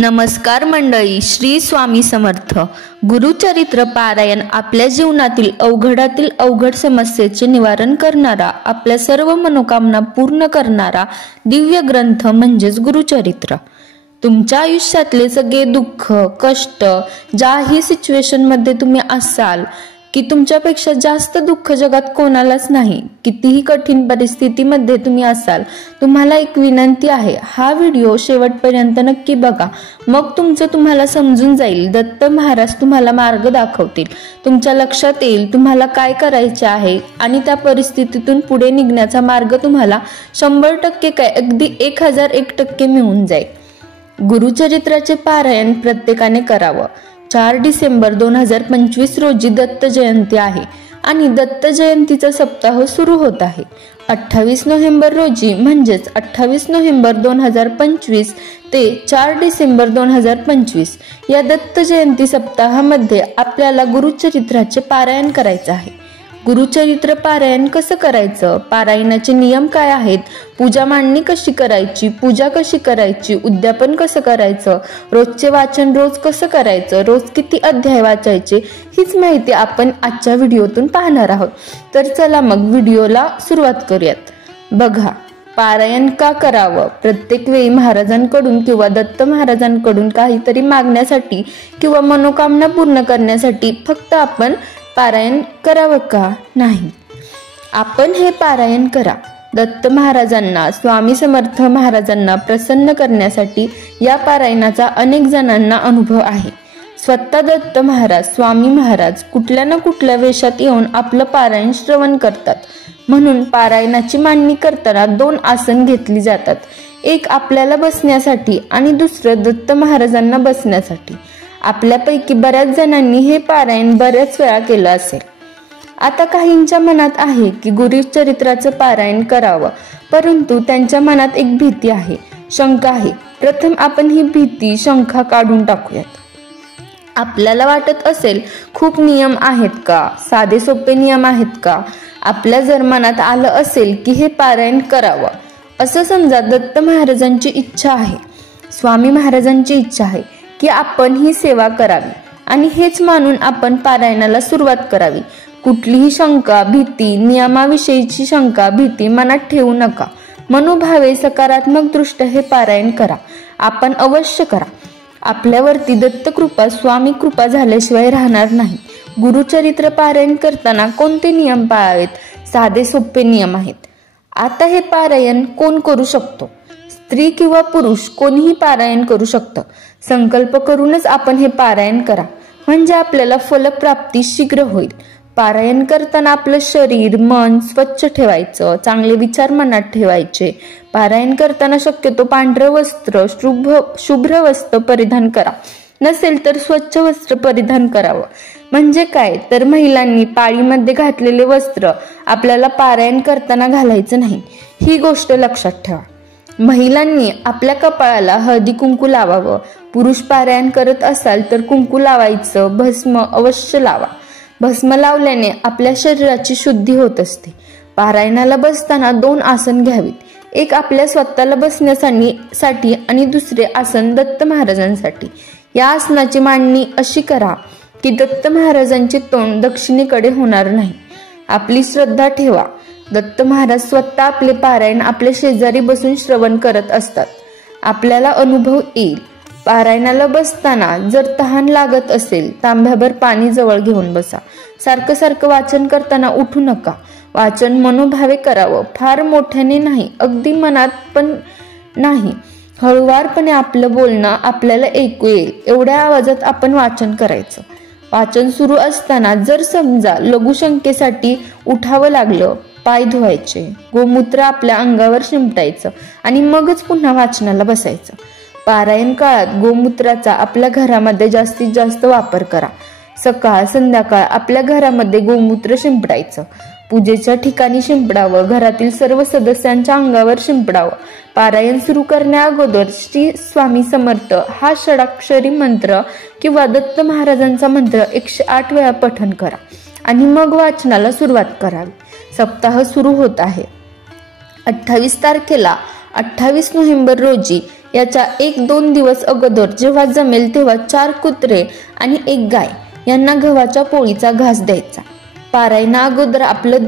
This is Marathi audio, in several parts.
नमस्कार मंडळी, श्री स्वामी समर्थ. गुरुचरित्र पारायण आपल्या जीवनातील अवघडातील अवघड समस्येचे निवारण करणारा, आपल्या सर्व मनोकामना पूर्ण करणारा दिव्य ग्रंथ म्हणजेच गुरुचरित्र. तुमच्या आयुष्यातले सगळे दुःख, कष्ट, ज्याही सिच्युएशन मध्ये तुम्ही असाल की तुमच्यापेक्षा जास्त दुःख जगात कोणालाच नाही, कितीही कठीण परिस्थितीमध्ये तुम्ही असाल, तुम्हाला एक विनंती आहे, हा व्हिडिओ शेवटपर्यंत नक्की बघा. मग तुम्हाला समजून जाईल, दत्त महाराज तुम्हाला मार्ग दाखवतील. तुमच्या लक्षात येईल तुम्हाला काय करायचे आहे आणि त्या परिस्थितीतून पुढे निघण्याचा मार्ग तुम्हाला 100% काय अगदी 1001% मिळून जाईल. गुरुचरित्राचे पारायण प्रत्येकाने करावं. 4 डिसेंबर 2025 रोजी दत्त जयंती आहे आणि दत्त जयंतीचा सप्ताह सुरू होत आहे. 28 नोव्हेंबर रोजी म्हणजेच 28 नोव्हेंबर 2025 ते 4 डिसेंबर 2025 या दत्त जयंती सप्ताहामध्ये आपल्याला गुरुचरित्राचे पारायण करायचे आहे. गुरुचरित्र पारायण कसं करायचं, पारायणाचे नियम काय आहेत, पूजा मांडणी कशी करायची, पूजा कशी करायची, उद्यापन कसं करायचं, रोजचे वाचन रोज कसं करायचं, रोज किती अध्याय वाचायचे, हीच माहिती आपण आजच्या व्हिडिओतून पाहणार आहोत. तर चला मग व्हिडिओला सुरुवात करूयात. बघा, पारायण का करावं. प्रत्येक वेळी महाराजांकडून किंवा दत्त महाराजांकडून काहीतरी मागण्यासाठी किंवा मनोकामना पूर्ण करण्यासाठी फक्त आपण पारायण करावं का? नाही, आपण हे पारायण करा. दत्त महाराजांना, स्वामी समर्थ महाराजांना प्रसन्न करण्यासाठी या पारायणाचा अनेक जणांना अनुभव आहे. स्वतः दत्त महाराज, स्वामी महाराज कुठल्या ना कुठल्या वेशात येऊन आपलं पारायण श्रवण करतात. म्हणून पारायणाची मांडणी करताना 2 आसन घेतली जातात. एक आपल्याला बसण्यासाठी आणि दुसरं दत्त महाराजांना बसण्यासाठी. आपल्यापैकी बऱ्याच जणांनी हे पारायण बऱ्याच वेळा केलं असेल. आता काहींच्या मनात आहे की गुरुचरित्राचं पारायण करावं, परंतु त्यांच्या मनात एक भीती आहे, शंका आहे. प्रथम आपण ही भीती, शंका काढून टाकूयात. आपल्याला वाटत असेल खूप नियम आहेत का, साधे सोपे नियम आहेत का. आपल्या जर मनात आलं असेल की हे पारायण करावं, असं समजा दत्त महाराजांची इच्छा आहे, स्वामी महाराजांची इच्छा आहे की आपण ही सेवा करावी आणि हेच मानून आपण पारायणाला सुरुवात करावी. कुठलीही शंका, भीती, नियमाविषयीची शंका, भीती मनात ठेवू नका. मनोभावे सकारात्मक दृष्ट हे पारायण करा. आपण अवश्य करा. आपल्यावरती दत्त कृपा, स्वामी कृपा झाल्याशिवाय राहणार नाही. गुरुचरित्र पारायण करताना कोणते नियम पाळावेत? साधे सोपे नियम आहेत. आता हे पारायण कोण करू शकतो? स्त्री किंवा पुरुष कोणीही पारायण करू शकतं. संकल्प करूनच आपण हे पारायण करा, म्हणजे आपल्याला फलप्राप्ती शीघ्र होईल. पारायण करताना आपलं शरीर, मन स्वच्छ ठेवायचं, चांगले विचार मनात ठेवायचे. पारायण करताना शक्यतो पांढरं वस्त्र, शुभ्र वस्त्र परिधान करा. नसेल तर स्वच्छ वस्त्र परिधान करावं. म्हणजे काय तर महिलांनी पाळीमध्ये घातलेले वस्त्र आपल्याला पारायण करताना घालायचं नाही, ही गोष्ट लक्षात ठेवा. महिलांनी आपल्या कपाळाला हळदी कुंकू लावावं. पुरुष पारायण करत असाल तर कुंकू लावायचं, भस्म अवश्य लावा. भस्म लावल्याने आपल्या शरीराची शुद्धी होत असते. पारायणाला बसताना 2 आसन घ्यावीत. एक आपल्या स्वतःला बसण्यासाठी आणि दुसरे आसन दत्त महाराजांसाठी. या आसनाची मांडणी अशी करा की दत्त महाराजांचे तोंड दक्षिणेकडे होणार नाही. आपली श्रद्धा ठेवा. दत्त महाराज स्वतः आपले पारायण आपल्या शेजारी बसून श्रवण करत असतात. आपल्याला अनुभव येईल. पारायणाला बसताना जर तहान लागत असेल, तांब्याभर पाणी जवळ घेऊन बसा. सारखं वाचन करताना उठू नका. वाचन मनोभावे करावं. फार मोठ्याने नाही, अगदी मनात पण नाही. हळुवारपणे आपलं बोलणं आपल्याला ऐकू येईल एवढ्या आवाजात आपण वाचन करायचं. वाचन सुरू असताना जर समजा लघुशंकेसाठी उठावं लागलं, पाय धुवायचे, गोमूत्र आपल्या अंगावर शिंपटायचं आणि मगच पुन्हा वाचनाला बसायचं. पारायण काळात गोमूत्राचा आपल्या घरामध्ये जास्तीत जास्त वापर करा. सकाळ संध्याकाळ आपल्या घरामध्ये गोमूत्र शिंपडायचं. पूजेच्या ठिकाणी शिंपडावं. घरातील सर्व सदस्यांच्या अंगावर शिंपडावं. पारायण सुरू करण्या अगोदर श्री स्वामी समर्थ हा षडाक्षरी मंत्र किंवा दत्त महाराजांचा मंत्र 108 वेळा पठण करा आणि मग वाचनाला सुरुवात करावी. सप्ताह सुरू होत आहे. 28 तारखेला 28 नोव्हेंबर रोजी याच्या 1-2 दिवस अगोदर जेव्हा जमेल तेव्हा 4 कुत्रे आणि 1 गाय यांना गव्हाच्या पोळीचा घास द्यायचा. पारायणा अगोदर आपलं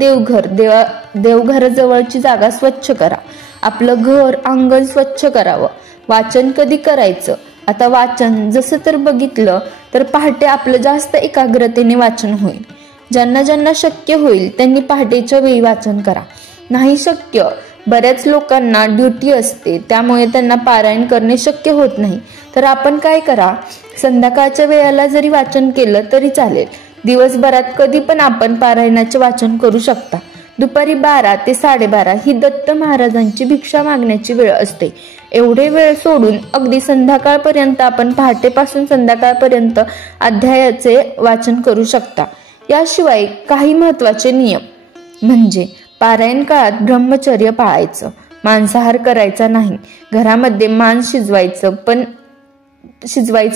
देवघराजवळची जागा स्वच्छ करा. आपलं घर अंगण स्वच्छ करावं. वाचन कधी करायचं? आता वाचन जसं तर बघितलं तर पहाटे आपलं जास्त एकाग्रतेने वाचन होईल. ज्यांना ज्यांना शक्य होईल त्यांनी पहाटेच्या वेळी वाचन करा. नाही शक्य, बऱ्याच लोकांना ड्युटी असते त्यामुळे त्यांना पारायण करणे शक्य होत नाही, तर आपण काय करा, संध्याकाळच्या वेळेला जरी वाचन केलं तरी चालेल. दिवसभरात कधी पण आपण पारायणाचे वाचन करू शकता. दुपारी 12 ते 12:30 ही दत्त महाराजांची भिक्षा मागण्याची वेळ असते. एवढे वेळ सोडून अगदी संध्याकाळपर्यंत आपण पहाटेपासून संध्याकाळपर्यंत अध्यायाचे वाचन करू शकता. याशिवाय काही महत्त्वाचे नियम म्हणजे पारायण काळात ब्रह्मचर्य पाळायचं, मांसाहार करायचा नाही, घरामध्ये मांस शिजवायचं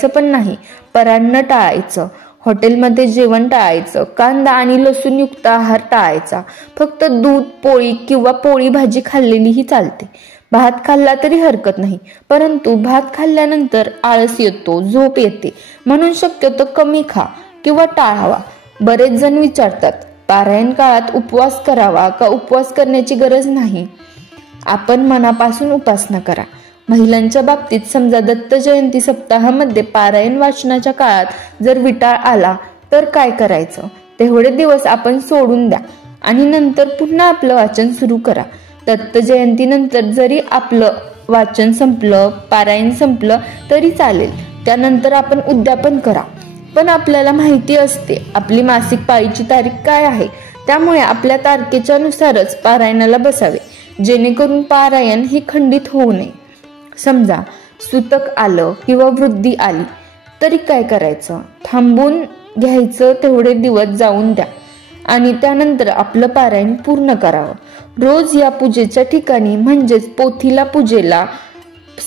पण नाही, परान्न टाळायचं, हॉटेलमध्ये जेवण टाळायचं, कांदा आणि लसूण युक्त आहार टाळायचा, फक्त दूध, पोळी किंवा पोळी भाजी खाल्लेलीही चालते. भात खाल्ला तरी हरकत नाही, परंतु भात खाल्ल्यानंतर आळस येतो, झोप येते, म्हणून शक्यतो कमी खा किंवा टाळावा. बरेच जण विचारतात, पारायण काळात उपवास करावा का? उपवास करण्याची गरज नाही, आपण मनापासून उपासना करा. महिलांच्या बाबतीत समजा दत्त जयंती सप्ताहामध्ये पारायण वाचनाच्या काळात जर विटाळ आला तर काय करायचं? तेवढे दिवस आपण सोडून द्या आणि नंतर पुन्हा आपलं वाचन सुरू करा. दत्त जयंतीनंतर जरी आपलं वाचन संपलं, पारायण संपलं तरी चालेल, त्यानंतर आपण उद्यापन करा. पण आपल्याला माहिती असते आपली मासिक पाळीची तारीख काय आहे, त्यामुळे आपल्या तारखेच्या नुसारच पारायणाला बसावे, जेणेकरून पारायण हे खंडित होऊ नये. समजा सुतक आलं किंवा वृद्धी आली तरी काय करायचं? थांबून घ्यायचं, तेवढे दिवस जाऊन द्या आणि त्यानंतर आपलं पारायण पूर्ण करावं. रोज या पूजेच्या ठिकाणी म्हणजेच पोथीला पूजेला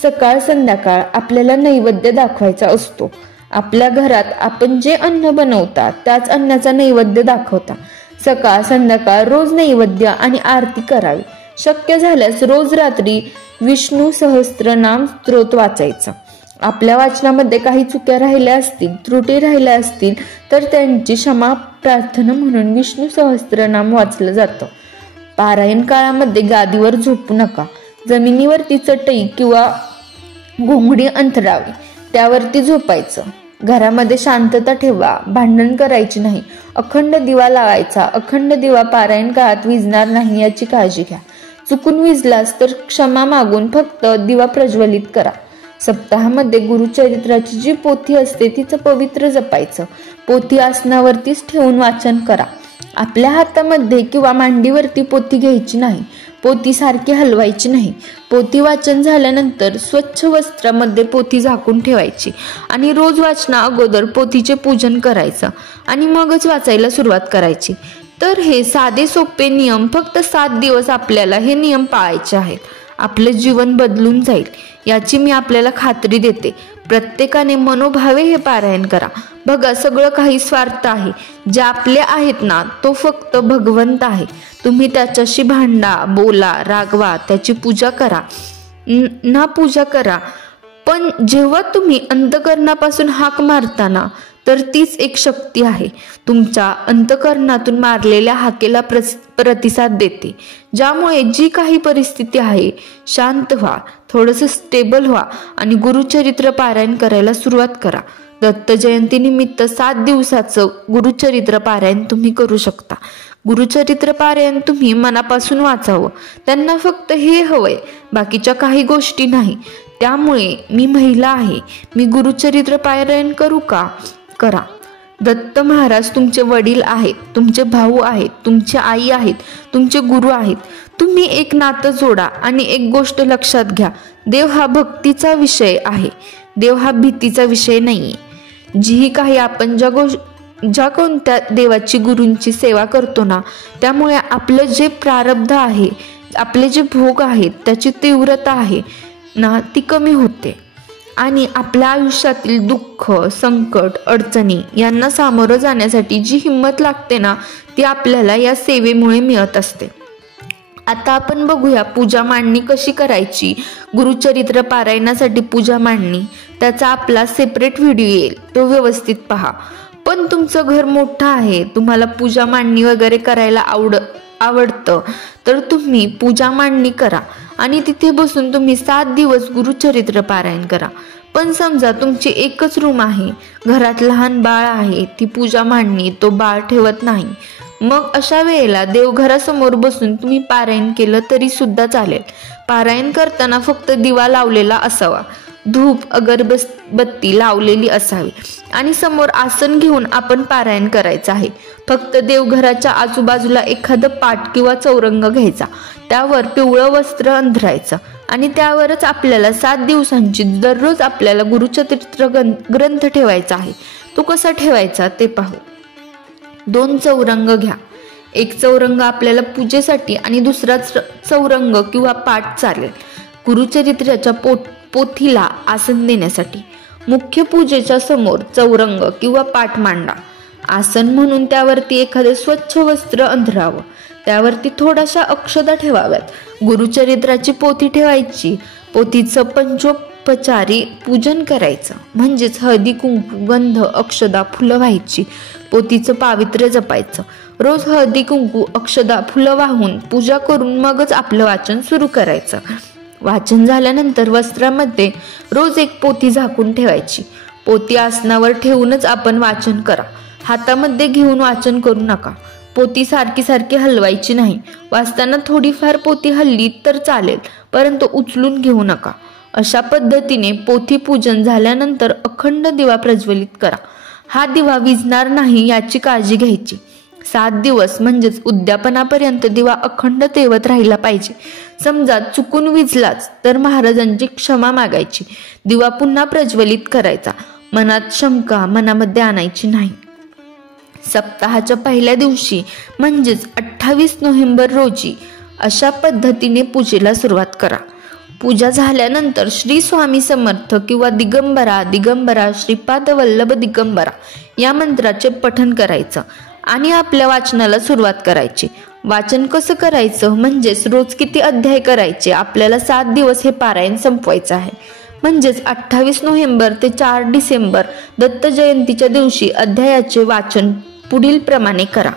सकाळ संध्याकाळ आपल्याला नैवेद्य दाखवायचा असतो. आपल्या घरात आपण जे अन्न बनवता त्याच अन्नाचा नैवेद्य दाखवता. सकाळ संध्याकाळ रोज नैवेद्य आणि आरती करावी. शक्य झाल्यास रोज रात्री विष्णू सहस्त्रनाम स्तोत्र वाचायचं. आपल्या वाचनामध्ये काही चुक्या राहिल्या असतील, त्रुटी राहिल्या असतील तर त्यांची क्षमा प्रार्थना म्हणून विष्णू सहस्त्रनाम वाचलं जातं. पारायण काळामध्ये गादीवर झोपू नका. जमिनीवरती चटई किंवा घोंगडी अंथरावी, त्यावरती झोपायचं. घरामध्ये शांतता ठेवा, भांडण करायची नाही. अखंड दिवा लावायचा. अखंड दिवा पारायण काळात विझणार नाही याची काळजी घ्या. चुकून विझलास तर क्षमा मागून फक्त दिवा प्रज्वलित करा. सप्ताहामध्ये गुरुचरित्राची जी पोथी असते तिचं पवित्र जपायचं. पोथी आसनावरतीच ठेवून वाचन करा. आपल्या हातामध्ये किंवा मांडीवरती पोथी घ्यायची नाही. पोथी सारखी हलवायची नाही. पोथी वाचन झाल्यानंतर स्वच्छ वस्त्रामध्ये पोथी झाकून ठेवायची आणि रोज वाचना अगोदर पोथीचे पूजन करायचं आणि मगच वाचायला सुरुवात करायची. तर हे साधे सोपे नियम फक्त 7 दिवस आपल्याला हे नियम पाळायचे आहेत. आपले जीवन बदलून जाईल याची मी आपल्याला खात्री देते. प्रत्येकाने मनोभावे हे पारायण करा. बघा, सगळं काही स्वार्थ आहे. जे आपले आहेत ना तो फक्त भगवंत आहे. तुम्ही त्याच्याशी भांडा, बोला, रागवा, त्याची पूजा करा ना पूजा करा, पण जेव्हा तुम्ही अंतःकरणापासून हाक मारताना तर तीच एक शक्ती आहे. तुमच्या अंतःकरणातून मारलेल्या हाकेला प्रतिसाद देते, ज्यामुळे जी काही परिस्थिती आहे शांत व्हा, थोडंसं स्टेबल व्हा आणि गुरुचरित्र पारायण करायला सुरुवात करा. दत्त जयंती निमित्त 7 दिवसाचं गुरुचरित्र पारायण तुम्ही करू शकता. गुरुचरित्र पारायण तुम्ही मनापासून वाचावं. त्यांना फक्त हे हवंय, बाकीच्या काही गोष्टी नाही. त्यामुळे मी महिला आहे, मी गुरुचरित्र पारायण करू का? करा. दत्त महाराज तुमचे वडील आहेत, तुमचे भाऊ आहेत, तुमचे आई आहेत, तुमचे गुरु आहेत. तुम्ही एक नातं जोडा आणि एक गोष्ट लक्षात घ्या, देव हा भक्तीचा विषय आहे, देव हा भीतीचा विषय नाहीये. जी काही आपण ज्या कोणत्या देवाची गुरूंची सेवा करतो ना, त्यामुळे आपलं जे प्रारब्ध आहे, आपले जे भोग आहेत, त्याची तीव्रता आहे ना ती कमी होते आणि आपल्या आयुष्यातील दुःख, संकट, अडचणी यांना सामोरं जाण्यासाठी जी हिंमत लागते ना ती आपल्याला या सेवेमुळे मिळत असते. आता आपण बघूया पूजा मांडणी कशी करायची. गुरुचरित्र पारायणासाठी पूजा मांडणी त्याचा आपला सेपरेट व्हिडिओ येईल, तो व्यवस्थित पहा. पण तुमचं घर मोठं आहे, तुम्हाला पूजा मांडणी वगैरे करायला आवडतं तर तुम्ही पूजा मांडणी करा आणि तिथे बसून तुम्ही 7 दिवस गुरुचरित्र पारायण करा. पण समजा तुमची एकच रूम आहे, घरात लहान बाळ आहे, ती पूजा मांडणी तो बाळ ठेवत नाही, मग अशा वेळेला देवघरासमोर बसून तुम्ही पारायण केलं तरी सुद्धा चालेल. पारायण करताना फक्त दिवा लावलेला असावा, धूप अगरबत्ती लावलेली असावी आणि समोर आसन घेऊन आपण पारायण करायचं आहे. फक्त देवघराच्या आजूबाजूला एखादं पाट किंवा चौरंग घ्यायचा, त्यावर पिवळं वस्त्र अंथरायचं आणि त्यावरच आपल्याला 7 दिवसांची दररोज आपल्याला गुरुचरित्र ग्रंथ ठेवायचा आहे. तो कसा ठेवायचा ते पाहू. 2 चौरंग घ्या. एक चौरंग आपल्याला पूजेसाठी आणि दुसरा चौरंग किंवा पाट चालेल गुरुचरित्राच्या पोथीला आसन देण्यासाठी. मुख्य पूजेच्या समोर चौरंग किंवा पाट मांडा. आसन म्हणून त्यावरती एखादे स्वच्छ वस्त्र अंथरावं, त्यावरती थोड्याशा अक्षता ठेवाव्यात. गुरुचरित्राची पोथी ठेवायची. पोथीचं पंचोपचारी पूजन करायचं, म्हणजेच हळदी कुंकू गंध अक्षदा फुलं व्हायची. पोथीचं पावित्र्य जपायचं. रोज हळदी कुंकू अक्षदा फुलं वाहून पूजा करून मगच आपलं वाचन सुरू करायचं. वाचन झाल्यानंतर वस्त्रामध्ये रोज एक पोथी झाकून ठेवायची. पोथी आसनावर ठेवूनच आपण वाचन करा. हातामध्ये घेऊन वाचन करू नका. पोथी सारखी सारखी हलवायची नाही. वाचताना थोडीफार पोथी हलली तर चालेल, परंतु उचलून घेऊ नका. अशा पद्धतीने पोथी पूजन झाल्यानंतर अखंड दिवा प्रज्वलित करा. हा दिवा विझणार नाही याची काळजी घ्यायची. 7 दिवस म्हणजेच उद्यापनापर्यंत दिवा अखंड तेवत राहिला पाहिजे. समजा चुकून विझलाच तर महाराजांची क्षमा मागायची. दिवा पुन्हा प्रज्वलित करायचा. मनात शंका मनामध्ये आणायची नाही. सप्ताहाच्या पहिल्या दिवशी म्हणजेच 28 नोव्हेंबर रोजी अशा पद्धतीने पूजेला सुरुवात करा. पूजा झाल्यानंतर श्री स्वामी समर्थ किंवा दिगंबरा दिगंबरा श्रीपाद वल्लभ दिगंबरा या मंत्राचे पठण करायचं आणि आपल्या वाचनाला सुरुवात करायची. वाचन कसं करायचं म्हणजेच रोज किती अध्याय करायचे. आपल्याला 7 दिवस हे पारायण संपवायचं आहे. म्हणजेच 28 नोव्हेंबर ते 4 डिसेंबर दत्त जयंतीच्या दिवशी अध्यायाचे वाचन पुढील प्रमाणे करा.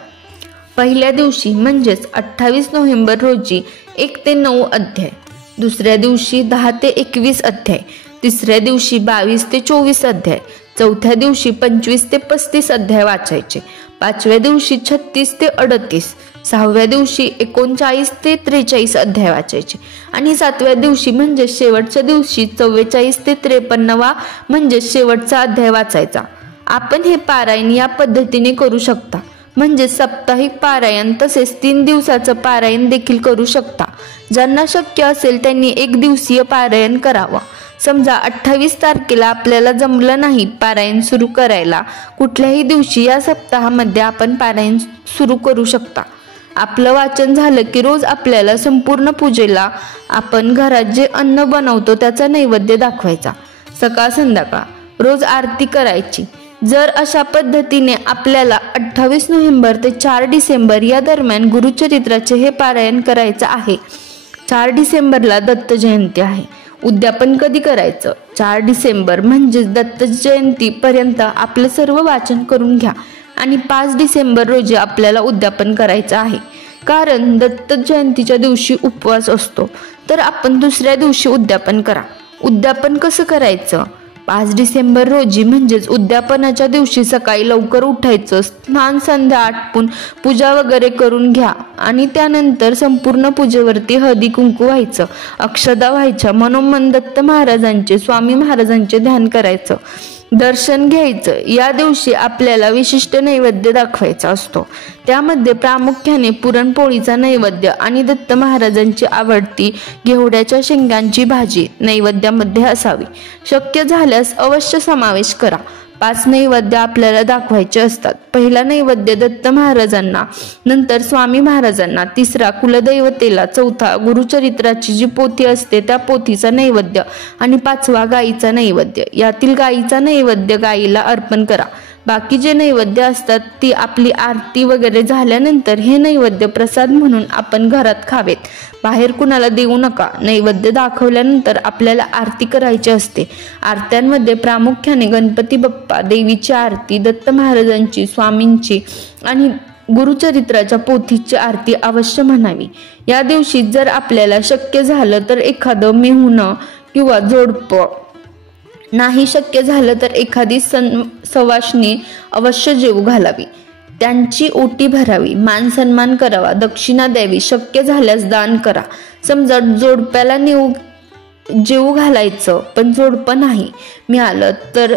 पहिल्या दिवशी म्हणजेच 28 नोव्हेंबर रोजी 1 ते 9 अध्याय, दुसऱ्या दिवशी 10 ते 21 अध्याय, तिसऱ्या दिवशी 22 ते 24 अध्याय, चौथ्या दिवशी 25 ते 35 अध्याय वाचायचे, 5व्या दिवशी 36 ते 38, 6व्या दिवशी 39 ते 43 अध्याय वाचायचे आणि 7व्या दिवशी म्हणजे शेवटच्या दिवशी 44 ते 53 म्हणजे शेवटचा अध्याय वाचायचा. आपण हे पारायण या पद्धतीने करू शकता. म्हणजे साप्ताहिक पारायण तसेच 3 दिवसाचं पारायण देखील करू शकता. ज्यांना शक्य असेल त्यांनी 1 दिवसीय पारायण करावं. समजा 28 तारखेला आपल्याला जमलं नाही पारायण सुरू करायला, कुठल्याही दिवशी या सप्ताहामध्ये आपण पारायण सुरू करू शकता. आपलं वाचन झालं की रोज आपल्याला संपूर्ण पूजेला आपण घरात जे अन्न बनवतो त्याचा नैवेद्य दाखवायचा. सकाळ संध्याकाळ रोज आरती करायची. जर अशा पद्धतीने आपल्याला 28 नोव्हेंबर ते 4 डिसेंबर या दरम्यान गुरुचरित्राचे हे पारायण करायचं आहे. 4 डिसेंबरला दत्त जयंती आहे. उद्यापन कधी करायचं? 4 डिसेंबर म्हणजेच दत्त जयंती पर्यंत आपलं सर्व वाचन करून घ्या आणि 5 डिसेंबर रोजी आपल्याला उद्यापन करायचं आहे. कारण दत्त जयंतीच्या दिवशी उपवास असतो, तर आपण दुसऱ्या दिवशी उद्यापन करा. उद्यापन कसं करायचं? 5 डिसेंबर रोजी म्हणजेच उद्यापनाच्या दिवशी सकाळी लवकर उठायचं, स्नान संध्या आटपून पूजा वगैरे करून घ्या आणि त्यानंतर संपूर्ण पूजेवरती हळदी कुंकू व्हायचं, अक्षदा व्हायच्या, मनोमन दत्त महाराजांचे स्वामी महाराजांचे ध्यान करायचं, दर्शन घ्यायचं. या दिवशी आपल्याला विशिष्ट नैवेद्य दाखवायचा असतो. त्यामध्ये प्रामुख्याने पुरणपोळीचा नैवेद्य आणि दत्त महाराजांची आवडती घेवड्याच्या शेंगांची भाजी नैवेद्यामध्ये असावी. शक्य झाल्यास अवश्य समावेश करा. 5 नैवेद्य आपल्याला दाखवायचे असतात. पहिला नैवेद्य दत्त महाराजांना, नंतर स्वामी महाराजांना, तिसरा कुलदैवतेला, चौथा गुरुचरित्राची जी पोथी असते त्या पोथीचा नैवेद्य आणि 5वा गाईचा नैवेद्य. यातील गाईचा नैवेद्य गाईला अर्पण करा. बाकी जे नैवेद्य असतात ती आपली आरती वगैरे झाल्यानंतर हे नैवेद्य प्रसाद म्हणून आपण घरात खावेत, बाहेर कुणाला देऊ नका। नैवेद्य दाखवल्यानंतर आपल्याला आरती करायची असते। आरत्यांमध्ये प्रामुख्याने गणपती बाप्पा, देवीची आरती, दत्त महाराजांची, स्वामींची आणि गुरुचरित्राच्या पोथीची आरती अवश्य म्हणावी। या दिवशी जर आपल्याला शक्य झालं तर एखादं मेहुणं किंवा जोडपं, नाही शक्य झालं तर एखादी सवाष्णी अवश्य जेवू घालावी, त्यांची ओटी भरावी, मान सन्मान करावा, दक्षिणा द्यावी, शक्य झाल्यास दान करा। समजा जोडप्याला जेवू घालायचं पण जोडपं नाही मिळालं तर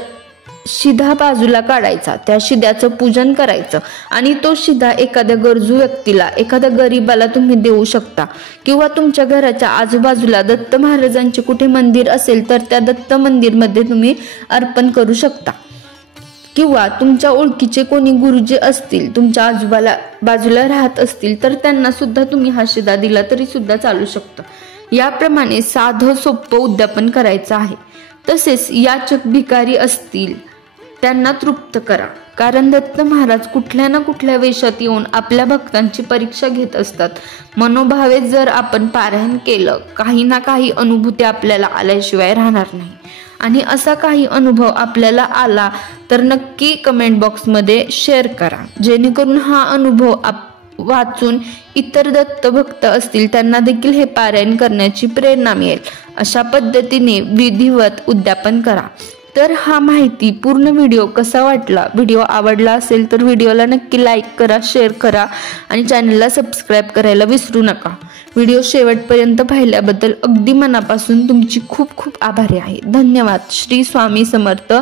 शिधा बाजूला काढायचा, त्या शिद्याचं पूजन करायचं आणि तो शिधा एखाद्या गरजू व्यक्तीला, एखाद्या गरीबाला तुम्ही देऊ शकता। किंवा तुमच्या घराच्या आजूबाजूला दत्त महाराजांचे कुठे मंदिर असेल तर त्या दत्त मंदिरमध्ये तुम्ही अर्पण करू शकता। किंवा तुमच्या ओळखीचे कोणी गुरुजी असतील, तुमच्या बाजूला राहत असतील तर त्यांना सुद्धा तुम्ही हा शिधा दिला तरी सुद्धा चालू शकतं। याप्रमाणे साधं सोपं उद्यापन करायचं आहे। तसेच याचक भिकारी असतील त्यांना तृप्त करा, कारण दत्त महाराज कुठल्या ना कुठल्या वेशात येऊन आपल्या भक्तांची परीक्षा घेत असतात। मनोभावे जर आपण पारायण केलं, काही ना काही अनुभूती आपल्याला आल्याशिवाय राहणार नाही। आणि असा काही अनुभव आपल्याला आला तर नक्की कमेंट बॉक्समध्ये शेअर करा, जेणेकरून हा अनुभव वाचून इतर दत्त भक्त असतील त्यांना देखील हे पारायण करण्याची प्रेरणा मिळेल। अशा पद्धतीने विधिवत उद्यापन करा। तर हा माहिती पूर्ण व्हिडिओ कसा वाटला, व्हिडिओ आवडला असेल तर व्हिडिओला नक्की लाईक करा, शेअर करा आणि चॅनलला सबस्क्राईब करायला विसरू नका। व्हिडिओ शेवटपर्यंत पाहिल्याबद्दल अगदी मनापासून तुमची खूप खूप आभारी आहे। धन्यवाद। श्री स्वामी समर्थ।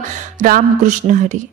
रामकृष्ण हरी।